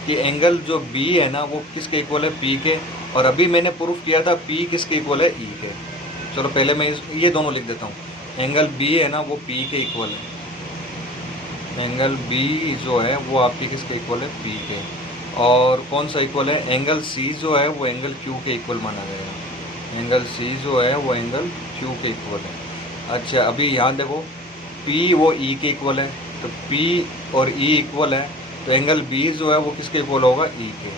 कि एंगल जो बी है ना वो किसके इक्वल है, पी के, और अभी मैंने प्रूफ किया था P किसके इक्वल है, E के। चलो पहले मैं ये दोनों लिख देता हूँ। एंगल B है ना वो P के इक्वल है, एंगल B जो है वो आपकी किसके इक्वल है, P के। और कौन सा इक्वल है, एंगल C जो है वो एंगल Q के इक्वल माना जाएगा, एंगल C जो है वो एंगल Q के इक्वल है। अच्छा अभी यहाँ देखो P वो E के इक्वल है, तो P और E इक्वल है, तो एंगल B जो है वो किसके इक्वल होगा, E के।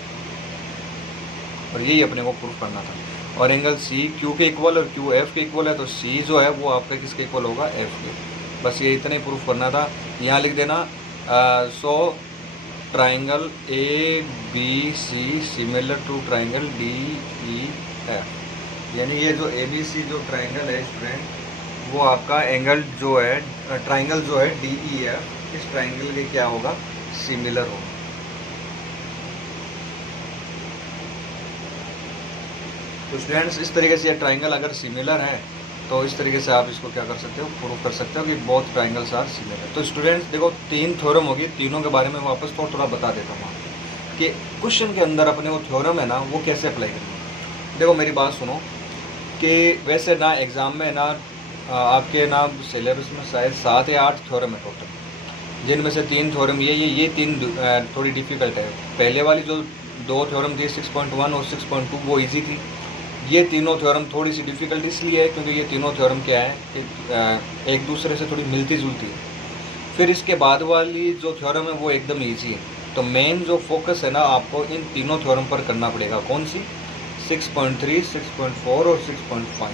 और यही अपने को प्रूफ करना था। और एंगल C Q के इक्वल और Q F के इक्वल है, तो C जो है वो आपका किसके इक्वल होगा, F के। बस ये इतना ही प्रूफ करना था। यहाँ लिख देना so triangle ABC similar to triangle DEF, यानी ये जो ABC जो ट्राइंगल है स्टूडेंट वो आपका एंगल जो है ट्राइंगल जो है DEF इस ट्राइंगल के क्या होगा, सिमिलर होगा। तो स्टूडेंट्स इस तरीके से ये ट्राइंगल अगर सिमिलर है तो इस तरीके से आप इसको क्या कर सकते हो, प्रूव कर सकते हो कि बोथ ट्राइंगल्स आर सिमिलर। तो स्टूडेंट्स देखो 3 थ्योरम होगी, तीनों के बारे में वापस थोड़ा बता देता हूँ कि क्वेश्चन के अंदर अपने वो थ्योरम है ना वो कैसे अप्लाई करना। देखो मेरी बात सुनो कि वैसे ना एग्ज़ाम में ना आपके ना सिलेबस में शायद 7 या 8 थ्योरम है टोटल, जिनमें से 3 थ्योरम ये 3 थोड़ी डिफ़िकल्ट है। पहले वाली जो 2 थ्योरम थी 6.1 और 6.2 वो ईजी थी। ये तीनों थ्योरम थोड़ी सी डिफ़िकल्ट इसलिए है क्योंकि ये तीनों थ्योरम क्या है कि एक दूसरे से थोड़ी मिलती जुलती है। फिर इसके बाद वाली जो थ्योरम है वो एकदम ईजी है। तो मेन जो फोकस है ना आपको इन तीनों थ्योरम पर करना पड़ेगा। कौन सी, 6.3, 6.4 और 6.5।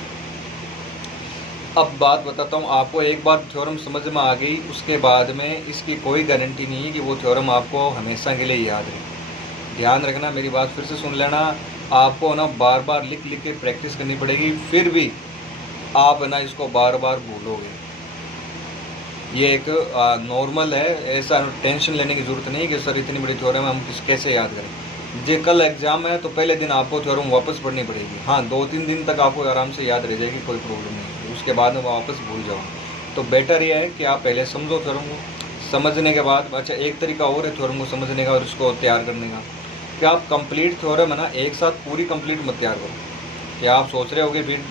अब बात बताता हूँ आपको, एक बार थ्योरम समझ में आ गई उसके बाद में इसकी कोई गारंटी नहीं है कि वो थ्योरम आपको हमेशा के लिए याद रहे। ध्यान रखना, मेरी बात फिर से सुन लेना, आपको ना बार बार लिख लिख के प्रैक्टिस करनी पड़ेगी, फिर भी आप ना इसको बार बार भूलोगे। ये एक नॉर्मल है, ऐसा टेंशन लेने की ज़रूरत नहीं कि सर इतनी बड़ी थ्योरम हम कैसे याद करें। जे कल एग्जाम है तो पहले दिन आपको थ्योरम वापस पढ़नी पड़ेगी। हाँ 2-3 दिन तक आपको आराम से याद रह जाएगी, कोई प्रॉब्लम नहीं, उसके बाद में वापस भूल जाओ। तो बेटर ये है कि आप पहले समझो थ्योरम को, समझने के बाद अच्छा एक तरीका और है थ्योरम को समझने का और उसको तैयार करने का, कि आप कंप्लीट थ्योरम है ना एक साथ पूरी कंप्लीट मत तैयार करो। कि आप सोच रहे होगे फिर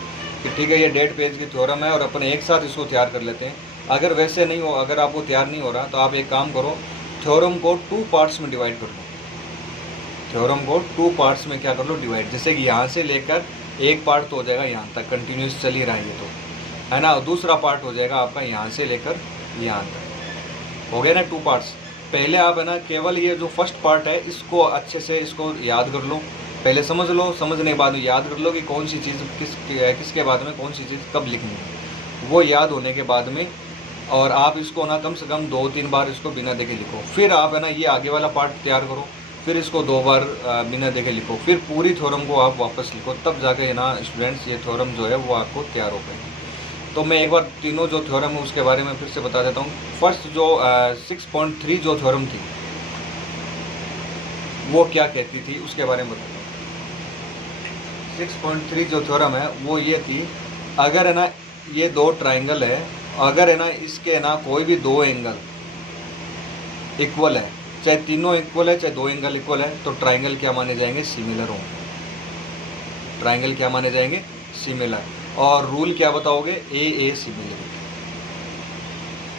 कि ठीक है ये 1.5 पेज की थ्योरम है और अपन एक साथ इसको तैयार कर लेते हैं। अगर वैसे नहीं हो, अगर आपको तैयार नहीं हो रहा तो आप एक काम करो, थ्योरम को 2 पार्ट्स में डिवाइड कर लो। थ्योरम को 2 पार्ट्स में क्या कर लो, डिवाइड। जैसे कि यहाँ से लेकर एक पार्ट तो हो जाएगा यहाँ तक, कंटिन्यूस चल ही रहा है ये तो, है ना। दूसरा पार्ट हो जाएगा आपका यहाँ से लेकर यहाँ तक, हो गया ना 2 पार्ट्स। पहले आप है ना केवल ये जो फर्स्ट पार्ट है इसको अच्छे से इसको याद कर लो, पहले समझ लो, समझने के बाद में याद कर लो कि कौन सी चीज़ किसके बाद में कौन सी चीज़ कब लिखनी है। वो याद होने के बाद में और आप इसको ना कम से कम 2-3 बार इसको बिना देखे लिखो। फिर आप है ना ये आगे वाला पार्ट तैयार करो, फिर इसको 2 बार बिना देखे लिखो, फिर पूरी थ्योरम को आप वापस लिखो, तब जाके ना स्टूडेंट्स ये थ्योरम जो है वो आपको तैयार हो पाएगी। तो मैं एक बार तीनों जो थ्योरम है उसके बारे में फिर से बता देता हूँ। फर्स्ट जो 6.3 जो थ्योरम थी वो क्या कहती थी उसके बारे में बताता हूँ। 6.3 जो थ्योरम है वो ये थी, अगर है ना ये 2 ट्राइंगल है, अगर है ना इसके ना कोई भी 2 एंगल इक्वल है, चाहे तीनों इक्वल है चाहे 2 एंगल इक्वल है, तो ट्राइंगल क्या माने जाएंगे, सिमिलर होंगे। ट्राइंगल क्या माने जाएंगे, सिमिलर। और रूल क्या बताओगे, ए सिमिलर।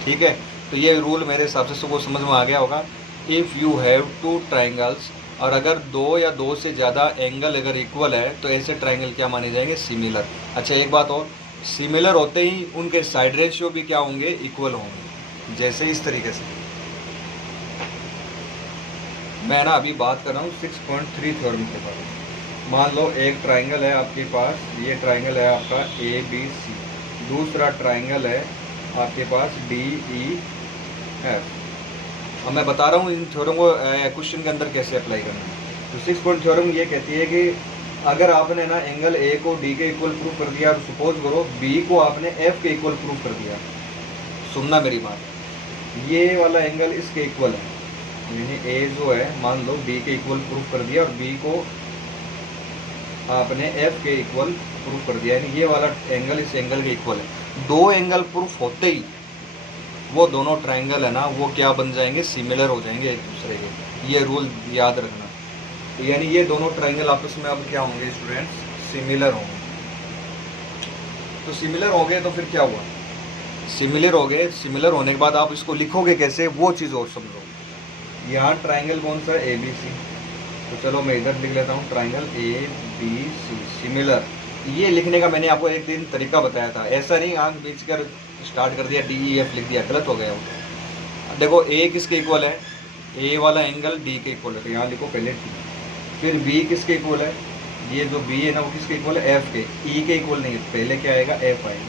ठीक है, तो ये रूल मेरे हिसाब से सबको समझ में आ गया होगा। इफ़ यू हैव 2 ट्राइंगल्स, और अगर 2 या 2 से ज़्यादा एंगल अगर इक्वल है तो ऐसे ट्राइंगल क्या माने जाएंगे, सिमिलर। अच्छा एक बात और, सिमिलर होते ही उनके साइड रेशियो भी क्या होंगे, इक्वल होंगे। जैसे इस तरीके से मैं ना अभी बात कर रहा हूँ 6.3 थ्योरम के बारे में। मान लो एक ट्राइंगल है आपके पास, ये ट्राइंगल है आपका ABC, दूसरा ट्राइंगल है आपके पास DEF। अब मैं बता रहा हूँ इन थ्योरम को क्वेश्चन के अंदर कैसे अप्लाई करना है। तो 6 थ्योरम ये कहती है कि अगर आपने ना एंगल A को D के इक्वल प्रूव कर दिया और सपोज करो B को आपने F के इक्वल प्रूव कर दिया, सुनना मेरी बात, ये वाला एंगल इसके इक्वल है, यानी A जो है मान लो D के इक्वल प्रूव कर दिया और B को आपने F के इक्वल प्रूफ कर दिया, यानी ये वाला एंगल इस एंगल के इक्वल है। 2 एंगल प्रूफ होते ही वो दोनों ट्राइंगल है ना वो क्या बन जाएंगे, सिमिलर हो जाएंगे एक दूसरे के। ये रूल याद रखना, तो यानी ये दोनों ट्राइंगल आपस में अब क्या होंगे स्टूडेंट्स, सिमिलर होंगे। तो सिमिलर हो गए तो फिर क्या हुआ, सिमिलर हो गए, सिमिलर होने के बाद आप इसको लिखोगे कैसे वो चीज़ और समझो। यहाँ ट्राइंगल कौन सा है, ABC, तो चलो मैं इधर लिख लेता हूँ ट्राइंगल ABC सिमिलर। ये लिखने का मैंने आपको एक दिन तरीका बताया था, ऐसा नहीं आंख बीच कर स्टार्ट कर दिया DEF लिख दिया, गलत हो गया वो। देखो A किसके इक्वल है, A वाला एंगल D के इक्वल है, तो यहाँ लिखो पहले D। फिर B किसके इक्वल है, ये जो B है ना वो किसके इक्वल है, F के। E के इक्वल नहीं है, पहले क्या आएगा, F आएगा।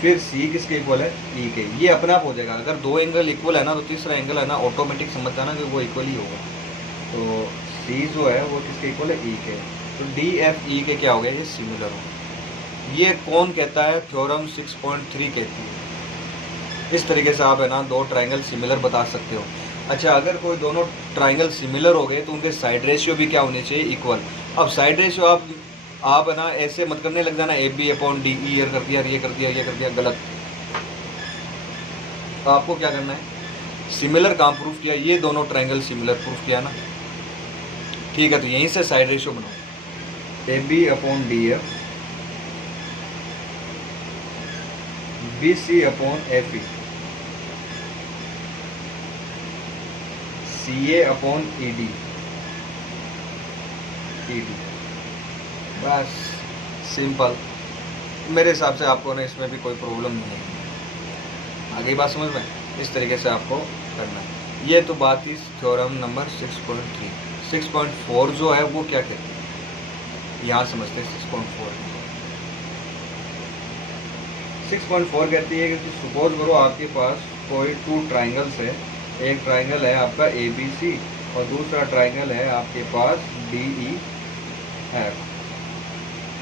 फिर C किसके इक्वल है, E के। ये अपने आप हो जाएगा, अगर दो एंगल इक्वल है ना तो तीसरा एंगल है ना ऑटोमेटिक समझ जाना कि वो इक्वल ही होगा। तो C जो है वो किसके इक्वल है, E के। तो DFE के क्या हो गया, ये सिमिलर हो। ये कौन कहता है, थ्योरम 6.3 कहती है। इस तरीके से आप है ना दो ट्राइंगल सिमिलर बता सकते हो। अच्छा, अगर कोई दोनों ट्राइंगल सिमिलर हो गए तो उनके साइड रेशियो भी क्या होने चाहिए, इक्वल। अब साइड रेशियो आप है ना ऐसे मत करने लग जाना AB/DE ये कर दिया, ये कर दिया, ये कर दिया, गलत। तो आपको क्या करना है, सिमिलर कहाँ प्रूफ किया, ये दोनों ट्राइंगल सिमिलर प्रूफ किया ना, ठीक है। तो यहीं से साइड रेशियो बनाओ, AB/DF BC/FE CA/ED बस, सिंपल। मेरे हिसाब से आपको ना इसमें भी कोई प्रॉब्लम नहीं है। आगे बात समझ में, इस तरीके से आपको करना है। ये तो बात थी थ्योरम नंबर 6.3। 6.4 जो है वो क्या कहते हैं, यहाँ समझते हैं। 6.4 कहती है कि सपोज करो आपके पास कोई टू ट्राइंगल्स है। एक ट्राइंगल है आपका ABC और दूसरा ट्राइंगल है आपके पास DEF।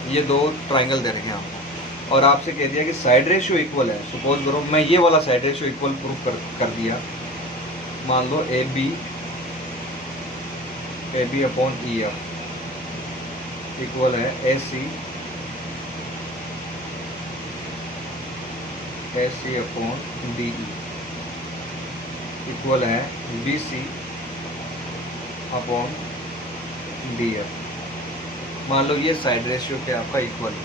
ये दो ट्राइंगल दे रखे हैं आपको और आपसे कह दिया कि साइड रेशियो इक्वल है। सपोज करो मैं ये वाला साइड रेशियो इक्वल प्रूफ कर दिया। मान लो AB/EF इक्वल है AC/DE इक्वल है BC/DF। मान लो ये साइड रेशियो क्या आपका इक्वल है।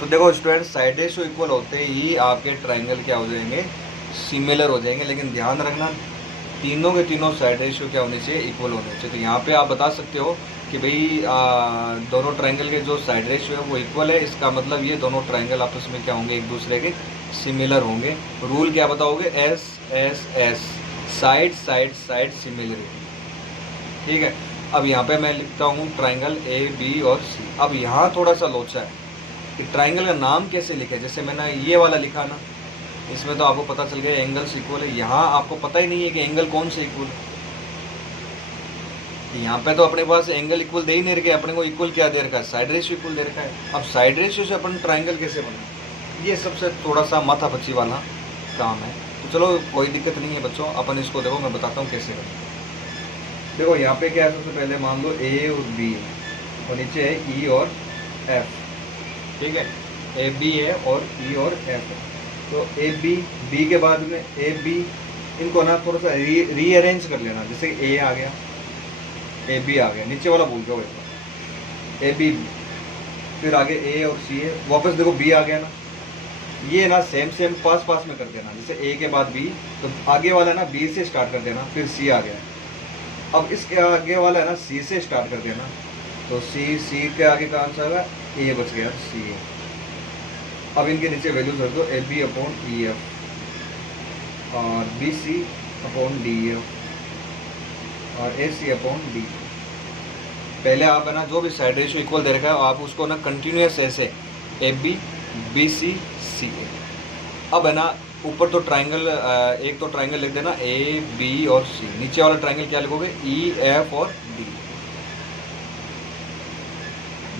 तो देखो स्टूडेंट, साइड रेशियो इक्वल होते ही आपके ट्राइंगल क्या हो जाएंगे, सिमिलर हो जाएंगे। लेकिन ध्यान रखना तीनों के तीनों साइड रेशियो क्या होने चाहिए, इक्वल होने चाहिए। तो यहाँ पे आप बता सकते हो कि भाई दोनों ट्राइंगल के जो साइड रेशियो है वो इक्वल है। इसका मतलब ये दोनों ट्राइंगल आपस में क्या होंगे, एक दूसरे के सिमिलर होंगे। रूल क्या बताओगे, SSS, side side side similarity, ठीक है। अब यहाँ पे मैं लिखता हूँ ट्राइंगल AB और C। अब यहाँ थोड़ा सा लोचा है कि ट्राइंगल का नाम कैसे लिखे। जैसे मैंने ये वाला लिखा ना, इसमें तो आपको पता चल गया एंगल्स इक्वल है। यहाँ आपको पता ही नहीं है कि एंगल कौन से इक्वल है। यहाँ पे तो अपने पास एंगल इक्वल दे ही नहीं रखे, अपने को इक्वल क्या दे रखा है, साइड रेशियो इक्वल दे रखा है। अब साइड रेशियो से अपन ट्राइंगल कैसे बनाए, ये सबसे थोड़ा सा माथा पच्ची वाला काम है। तो चलो कोई दिक्कत नहीं है बच्चों, अपन इसको देखो मैं बताता हूँ कैसे करें। देखो यहाँ पे क्या है, सबसे पहले मान लो A और B और नीचे है E और F, ठीक है। AB है और E और F है। तो AB, B के बाद में AB, इनको ना थोड़ा सा रीअरेंज कर लेना। जैसे A आ गया, AB आ गया, नीचे वाला भूल जाओ AB, फिर आगे A और C है, वापस देखो B आ गया ना। ये ना सेम पास पास में कर देना। जैसे A के बाद B, तो आगे वाला ना B से स्टार्ट कर देना, फिर C आ गया। अब इसके आगे वाला है ना C से स्टार्ट कर देना, तो C के आगे का आंसर आएगा A बच गया, C। अब इनके नीचे वैल्यूज रख दो, AB/EF और BC/DF और AC/D। पहले आप है ना जो भी साइड रेशियो इक्वल दे रखा है आप उसको ना कंटिन्यूस ऐसे AB BC CA। अब है ना ऊपर तो ट्राइंगल, एक तो ट्राइंगल लिख देना AB और C, नीचे वाला ट्राइंगल क्या लिखोगे, EF और D।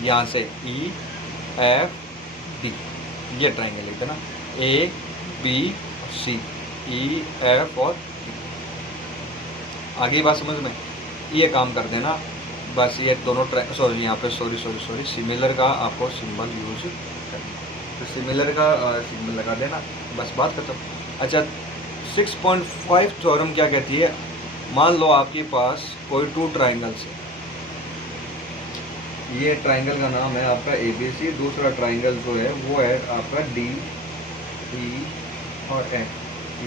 यहाँ से EF D, ये ट्राइंगल लिख देना AB C EF और D। आगे बात समझ में, ये काम कर देना बस। ये दोनों सॉरी यहाँ पे सॉरी सिमिलर का आपको सिंबल यूज करना, तो सिमिलर का सिंबल लगा देना, बस बात खत्म। अच्छा, 6.5 थ्योरम क्या कहती है, मान लो आपके पास कोई टू ट्राइंगल्स है, ये ट्राइंगल का नाम है आपका ABC। दूसरा ट्राइंगल जो है वो है आपका DE और F।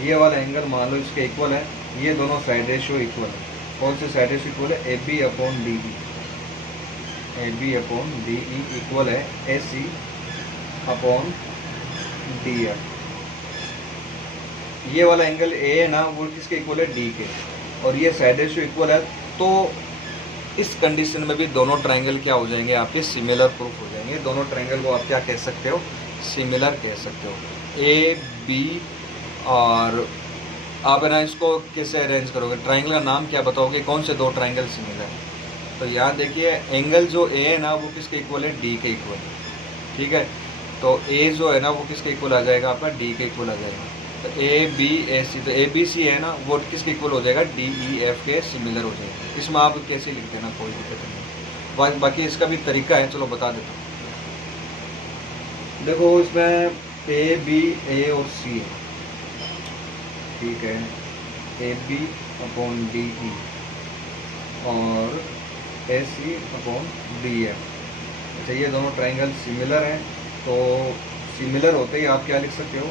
ये वाला एंगल मान लो इसके इक्वल है, ये दोनों साइड रेशियो इक्वल है। कौन से साइड रेशियो इक्वल है? AB/DE। AB/DE इक्वल है AC/DF। ये वाला एंगल A है ना, वो किसके इक्वल है? D के। और ये साइड रेशियो इक्वल है, तो इस कंडीशन में भी दोनों ट्राइंगल क्या हो जाएंगे? आपके सिमिलर प्रूफ हो जाएंगे। दोनों ट्राइंगल को आप क्या कह सकते हो? सिमिलर कह सकते हो। AB और आप है ना इसको कैसे अरेंज करोगे? ट्राइंगल का नाम क्या बताओगे? कौन से दो ट्राइंगल सिमिलर है? तो यहाँ देखिए एंगल जो A है ना वो किसके इक्वल है? D के इक्वल। ठीक है, तो A जो है ना वो किसके इक्वल आ जाएगा? आपका D के इक्वल आ जाएगा। तो ABAC, तो ABC है ना वो किसके इक्वल हो जाएगा? DEF के सिमिलर हो जाएगा। इसमें आप कैसे लिख देना, कोई दिक्कत नहीं। बाकी इसका भी तरीका है, चलो बता देता हूँ। देखो इसमें AB, A और C है, ठीक है, AB/DE और AC/DF। अच्छा, ये दोनों ट्राइंगल सिमिलर हैं, तो सिमिलर होते ही आप क्या लिख सकते हो?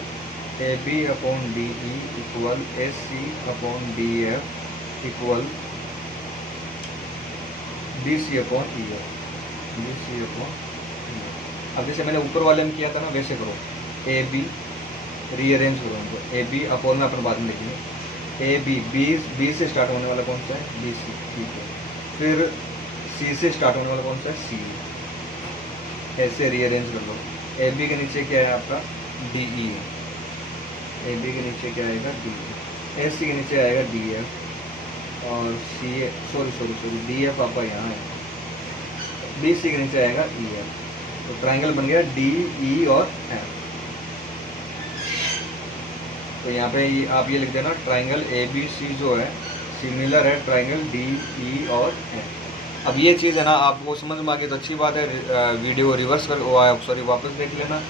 AB/DE equal AC/DF equal BC/EF। अब जैसे मैंने ऊपर वाले में किया था ना, वैसे करो। AB रीअरेंज करो उनको। AB अपॉन में अपन बाद में लिखेंगे। AB B से स्टार्ट होने वाला कौन सा है? BC, ठीक है। फिर C से स्टार्ट होने वाला कौन सा है? CE। ऐसे रीअरेंज कर लो। AB के नीचे क्या है आपका? DE है। AB के नीचे क्या आएगा? DE। AC के नीचे आएगा DF और DF आपका यहाँ है। BC के नीचे आएगा EF। तो ट्राइंगल बन गया DE और F। तो यहाँ पे आप ये लिख देना, ट्राइंगल ABC जो है सिमिलर है ट्राइंगल DE और F। अब ये चीज़ है ना आपको समझ में आ गई तो अच्छी बात है। वीडियो रिवर्स कर वापस देख लेना।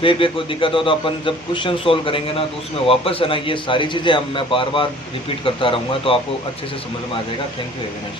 फिर भी कोई दिक्कत हो तो अपन जब क्वेश्चन सोल्व करेंगे ना, तो उसमें वापस है ना ये सारी चीज़ें मैं बार बार रिपीट करता रहूँगा, तो आपको अच्छे से समझ में आ जाएगा। Thank you very much.